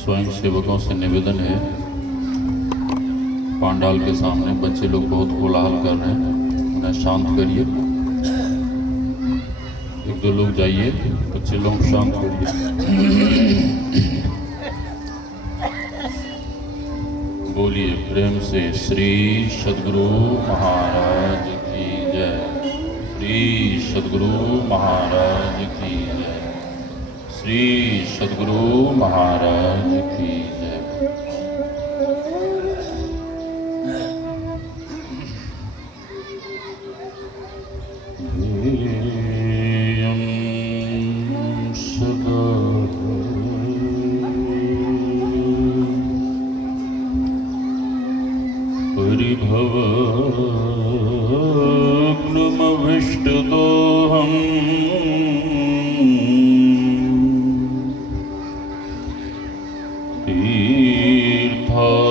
स्वयं सेवकों से निवेदन है, पांडाल के सामने बच्चे लोग बहुत कोलाहल कर रहे हैं, उन्हें शांत करिए। एक दो लोग जाइए, बच्चे लोग शांत करिए। बोलिए प्रेम से श्री सद्गुरु महाराज की जय। श्री सद्गुरु महाराज की जय। श्री सद्गुरु महाराज की जय। सदा परिभवग्नमभिष्टदोहम्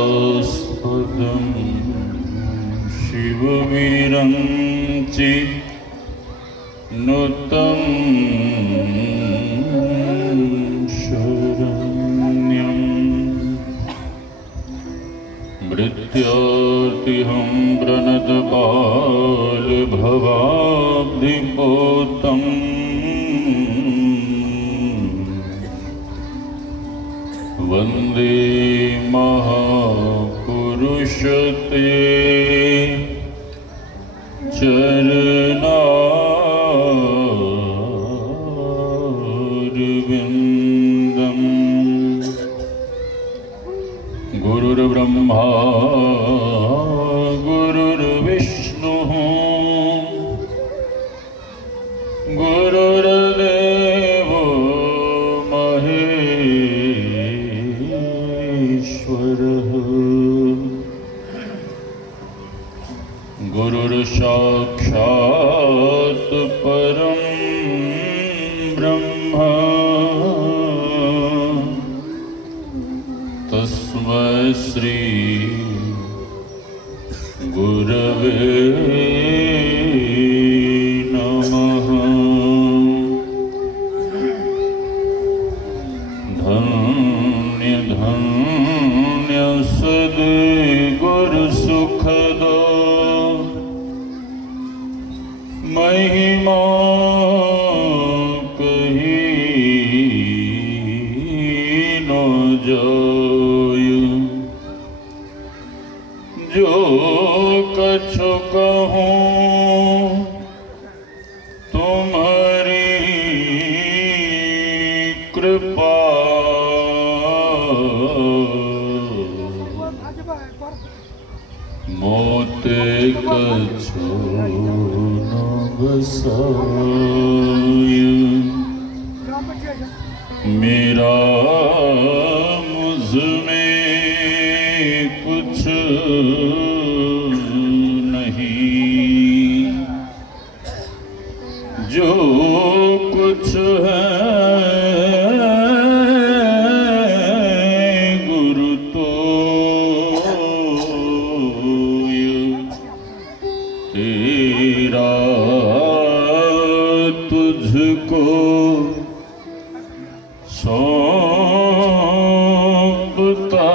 तीर्थास्पदं शिववीरं चिन्नुतं शरण्यम् मृत्यार्तिहं प्रणतबालभवाब्धिपोतं वन्दे महापुरुषते चरणारविन्दम्। गुरुर्ब्रह्मा गुरुर्विष्णुः गुरुर्देवो महेश्वरः गुरुर्साक्षात् परं ब्रह्म तस्मै श्री गुरवे नमः। धन्य धन्य सद्गुरु सुखदो महिमा कही न जाय। जो कछु कहूँ तुम्हारी कृपा मोते कछु न बसाय। मेरा मुझ में कुछ नहीं, जो कुछ है गुरु तो तेरा तुझको सौंपता।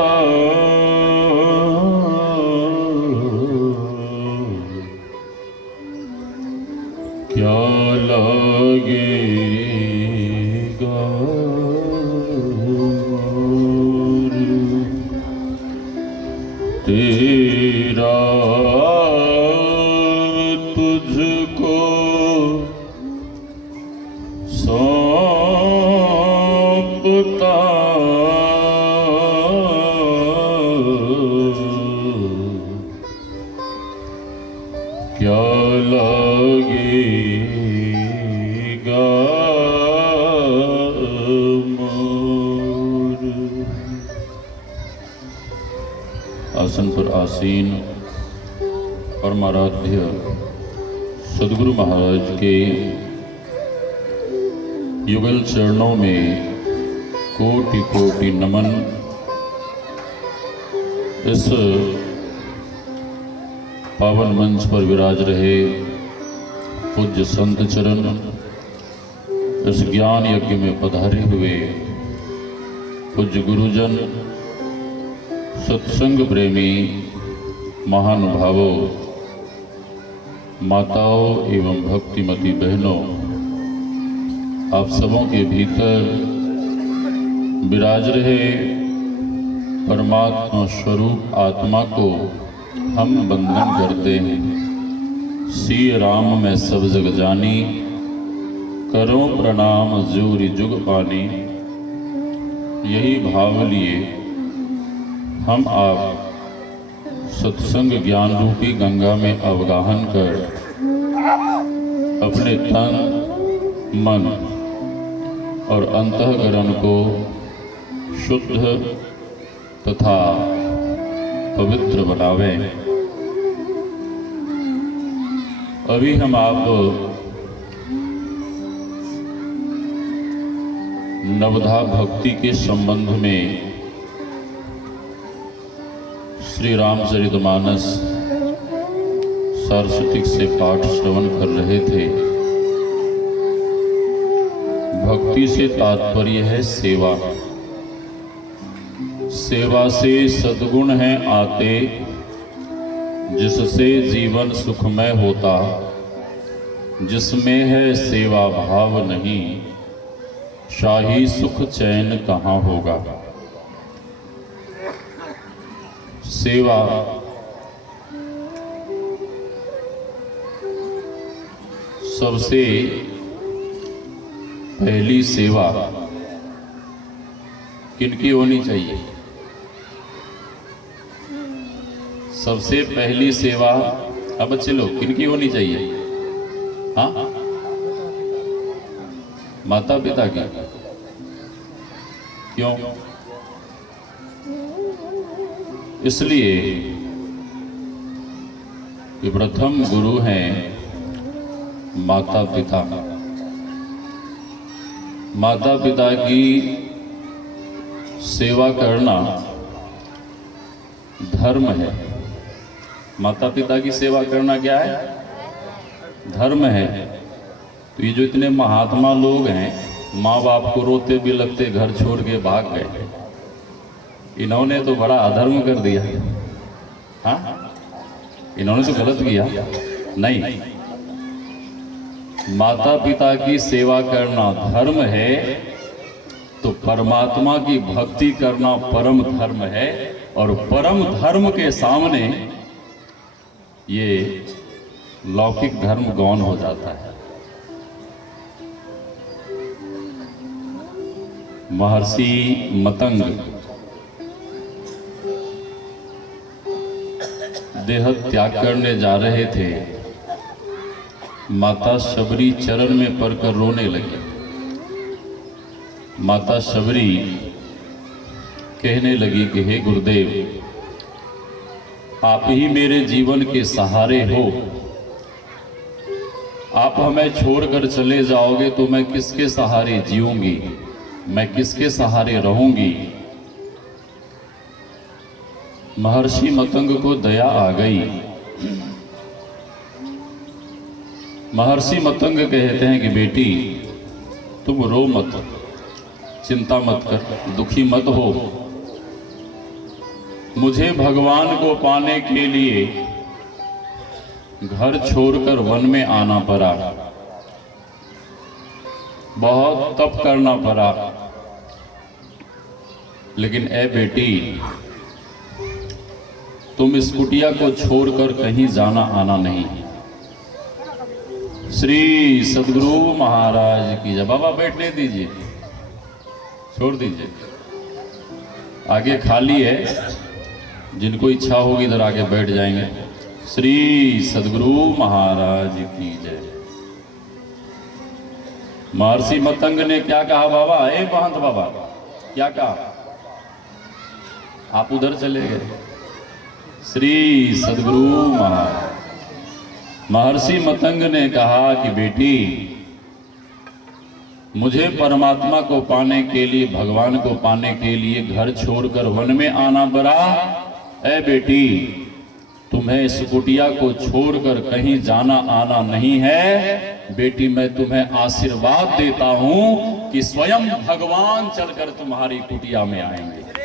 क्या लागेगा तेरा तुझको सौंपता। क्या लागेगा मोर। आसन पर आसीन परमाराध्य सद्गुरु महाराज के युगल चरणों में कोटि कोटि नमन। इस पावन मंच पर विराज रहे पूज्य संत चरण, इस ज्ञान यज्ञ में पधारे हुए पूज्य गुरुजन, सत्संग प्रेमी महानुभावों, माताओं एवं भक्तिमती बहनों, आप सबों के भीतर विराज रहे परमात्मा स्वरूप आत्मा को हम वंदन करते हैं। श्री राम में सब जग जानी, करो प्रणाम जूरी जुग पानी। यही भाव लिए हम आप सत्संग ज्ञान रूपी गंगा में अवगाहन कर अपने तन, मन और अंतःकरण को शुद्ध तथा पवित्र बनावे। अभी हम आप नवधा भक्ति के संबंध में श्री रामचरितमानस सारस्वतिक से पाठ श्रवण कर रहे थे। भक्ति से तात्पर्य है सेवा। सेवा से सद्गुण हैं आते, जिससे जीवन सुखमय होता। जिसमें है सेवा भाव नहीं, शाही सुख चैन कहाँ होगा। सेवा सबसे पहली सेवा किनकी होनी चाहिए? सबसे पहली सेवा अब बच्चे लोग किनकी होनी चाहिए? हाँ, माता पिता की। क्यों? इसलिए कि प्रथम गुरु हैं माता पिता। माता पिता की सेवा करना धर्म है। माता पिता की सेवा करना क्या है? धर्म है। तो ये जो इतने महात्मा लोग हैं, माँ बाप को रोते भी लगते घर छोड़ के भाग गए, इन्होंने तो बड़ा अधर्म कर दिया। हाँ, इन्होंने तो गलत किया। नहीं, माता पिता की सेवा करना धर्म है, तो परमात्मा की भक्ति करना परम धर्म है। और परम धर्म के सामने ये लौकिक धर्म गौण हो जाता है। महर्षि मतंग देह त्याग करने जा रहे थे। माता शबरी चरण में पड़कर रोने लगी। माता शबरी कहने लगी कि हे गुरुदेव, आप ही मेरे जीवन के सहारे हो। आप हमें छोड़कर चले जाओगे तो मैं किसके सहारे जीऊंगी, मैं किसके सहारे रहूंगी। महर्षि मतंग को दया आ गई। महर्षि मतंग कहते हैं कि बेटी, तुम रो मत, चिंता मत कर, दुखी मत हो। मुझे भगवान को पाने के लिए घर छोड़कर वन में आना पड़ा, बहुत तप करना पड़ा। लेकिन ए बेटी, तुम इस कुटिया को छोड़कर कहीं जाना आना नहीं। श्री सद्गुरु महाराज की जय। बाबा बैठने दीजिए, छोड़ दीजिए, आगे खाली है, जिनको इच्छा होगी इधर आके बैठ जाएंगे। श्री सद्गुरु महाराज की जय। महर्षि मतंग ने क्या कहा बाबा? ए महंत बाबा, क्या कहा? आप उधर चले गए। श्री सद्गुरु महाराज। महर्षि मतंग ने कहा कि बेटी, मुझे परमात्मा को पाने के लिए, भगवान को पाने के लिए घर छोड़कर वन में आना पड़ा। ऐ बेटी, तुम्हें इस कुटिया को छोड़कर कहीं जाना आना नहीं है। बेटी मैं तुम्हें आशीर्वाद देता हूं कि स्वयं भगवान चलकर तुम्हारी कुटिया में आएंगे।